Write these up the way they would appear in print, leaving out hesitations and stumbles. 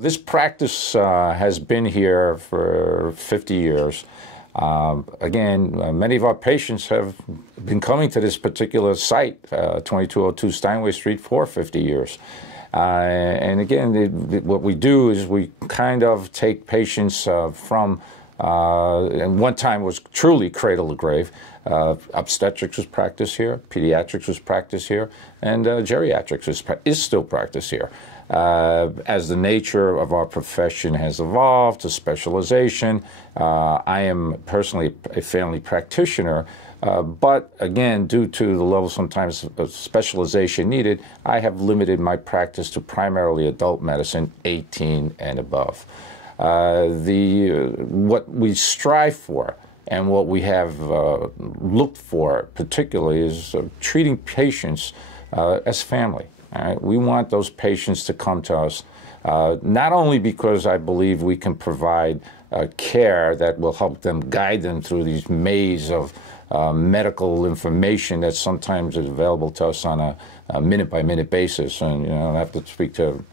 This practice has been here for 50 years. Again, many of our patients have been coming to this particular site, 2202 Steinway Street, for 50 years. And again, what we do is we kind of take patients from, and one time was truly cradle to grave. Obstetrics was practiced here, pediatrics was practiced here, and geriatrics is still practiced here. As the nature of our profession has evolved to specialization, I am personally a family practitioner, but again, due to the level sometimes of specialization needed, I have limited my practice to primarily adult medicine, 18 and above. What we strive for and what we have looked for particularly is treating patients as family. All right? We want those patients to come to us not only because I believe we can provide care that will help them, guide them through these maze of medical information that sometimes is available to us on a minute-by-minute basis. And you know, I have to speak to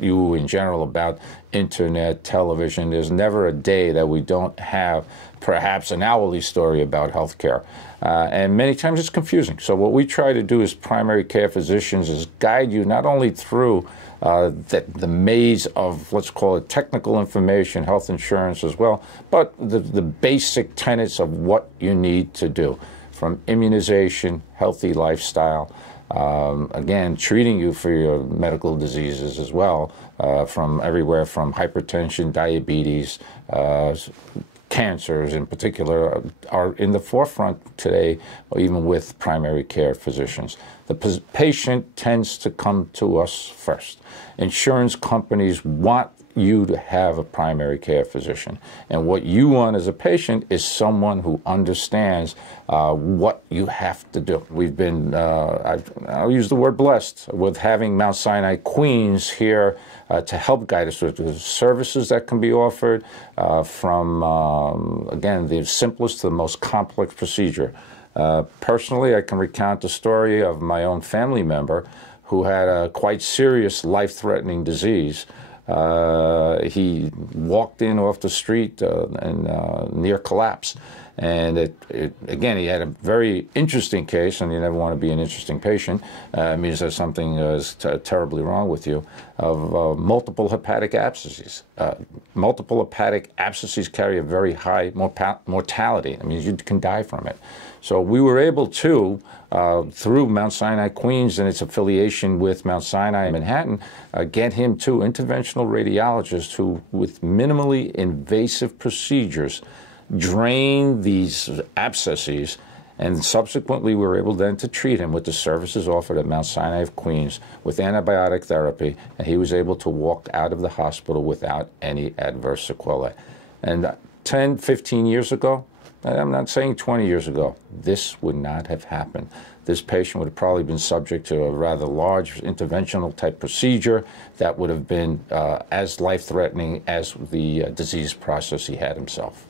you in general about internet, television. There's never a day that we don't have perhaps an hourly story about healthcare. And many times it's confusing. So what we try to do as primary care physicians is guide you not only through the maze of, let's call it, technical information, health insurance as well, but the basic tenets of what you need to do, from immunization, healthy lifestyle, again, treating you for your medical diseases as well, from everywhere from hypertension, diabetes, cancers in particular are in the forefront today, even with primary care physicians. The patient tends to come to us first. Insurance companies want you to have a primary care physician. And what you want as a patient is someone who understands what you have to do. We've been, I'll use the word blessed, with having Mount Sinai Queens here to help guide us with the services that can be offered from, again, the simplest to the most complex procedure. Personally, I can recount the story of my own family member who had a quite serious life-threatening disease. He walked in off the street and near collapse. And again, he had a very interesting case, and you never want to be an interesting patient. It means that something is terribly wrong with you, of multiple hepatic abscesses. Multiple hepatic abscesses carry a very high mortality. I mean, you can die from it. So we were able to, through Mount Sinai Queens and its affiliation with Mount Sinai Manhattan, get him to interventional radiologists who, with minimally invasive procedures, drain these abscesses, and subsequently we were able then to treat him with the services offered at Mount Sinai of Queens with antibiotic therapy, and he was able to walk out of the hospital without any adverse sequelae. And 10, 15 years ago, I'm not saying 20 years ago, this would not have happened. This patient would have probably been subject to a rather large interventional type procedure that would have been as life-threatening as the disease process he had himself.